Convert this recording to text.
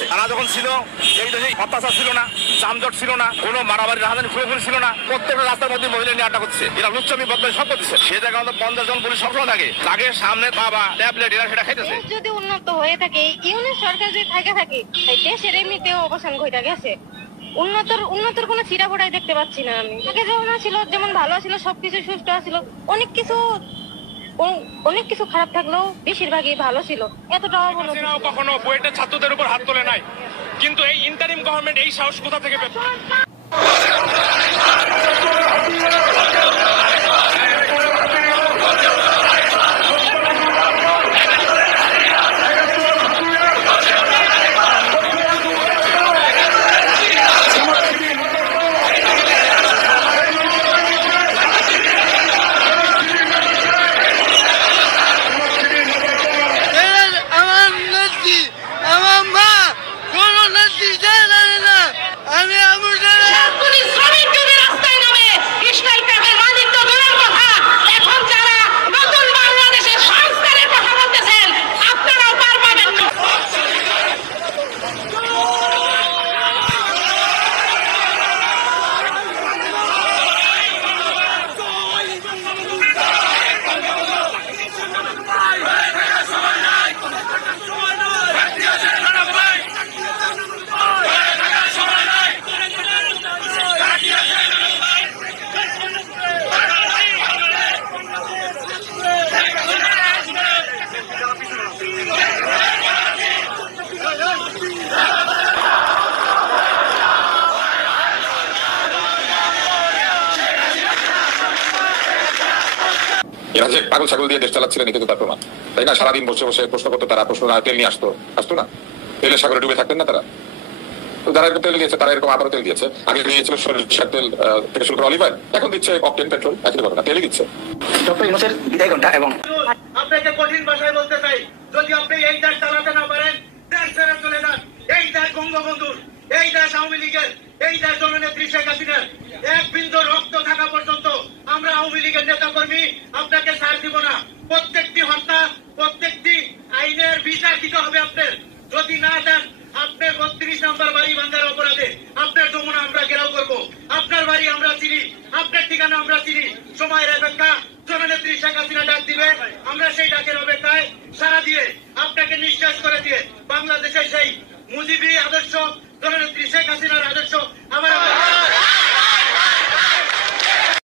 করছে। তারা যখন ছিল এই দেশে অত্যাচার ছিল না, যানজট ছিল না, কোনো মারামারি রাহাজানি খুলে ছিল না, প্রত্যেকটা রাস্তার মধ্যে মহিলা নিয়ে আড্ডা করছে। এরা লুচ্চামি বদমাইশ সব করতেছে। সে জায়গায় 50 জন পুলিশ সবসময় থাকে, তাকে সামনে বাবা ট্যাবলেট এরা সেটা খাইতেছে। যদি উন্নত হয়ে থাকে, ইউনিট সরকার যদি থাকে দেশের এমনিতেও অবসান ঘটে গেছে। উন্নতর কোনো চিরাফোড়াই দেখতে পাচ্ছি না আমি। আগে যেমন ছিল, যেমন ভালো ছিল, সবকিছু সুস্থ ছিল, অনেক কিছু খারাপ থাকলেও বেশিরভাগই ভালো ছিল। এতটা অবনতি কখনো বুয়েটের ছাত্রদের উপর হাত তোলে নাই, কিন্তু এই ইন্টারিম গভর্নমেন্ট এই সাহস কোথা থেকে পেল? এরা যে পাগল ছাগল দিয়ে দেশ চালাচ্ছিলেন এটা তো তার প্রমাণ, তাই না? সারাদিন বসে বসে প্রশ্ন করতো তারা, প্রশ্ন না তেল নিয়ে আসতো না, তেলের সাগরে ডুবে থাকতেন না তারা? তো যারা এরকম তেল দিয়েছে তারা এরকম আবারও তেল দিয়েছে। আগে দিয়েছিল সরিষার তেল থেকে শুরু করে অলিভ অয়েল, এখন দিচ্ছে অকটেন পেট্রোল, একই ঘটনা, তেলই দিচ্ছে। ডক্টর ইউনূসের বিদায় ঘন্টা। এবং আপনাকে কঠিন ভাষায় বলতে চাই, যদি আপনি এই দেশ চালাতে না পারেন, দেশ ছেড়ে চলে যান। এই দেশ বঙ্গবন্ধুর, এই দেশ আওয়ামী লীগের, এই দেশ জননেত্রী শেখ হাসিনার। এক বিন্দু রক্ত থাকা পর্যন্ত আমরা আওয়ামী লীগের নেতা কর্মী আপনাকে ছাড় দিব না। প্রত্যেকটি হত্যা, প্রত্যেকটি আইনের বিচার দিতে হবে আপনার। যদি না দেন, আপনার 32 নম্বর বাড়ি ভাঙার অপরাধে আপনার যমুনা আমরা ঘেরাও করবো। আপনার বাড়ি আমরা চিনি, আপনার ঠিকানা আমরা চিনি। সময়ের অপেক্ষা, জননেত্রী শেখ হাসিনা ডাক দিবে, আমরা সেই ডাকের অপেক্ষায় সারা দিয়ে আপনাকে নিঃশ্বাস করে দিয়ে বাংলাদেশের সেই মুজিবি আদর্শ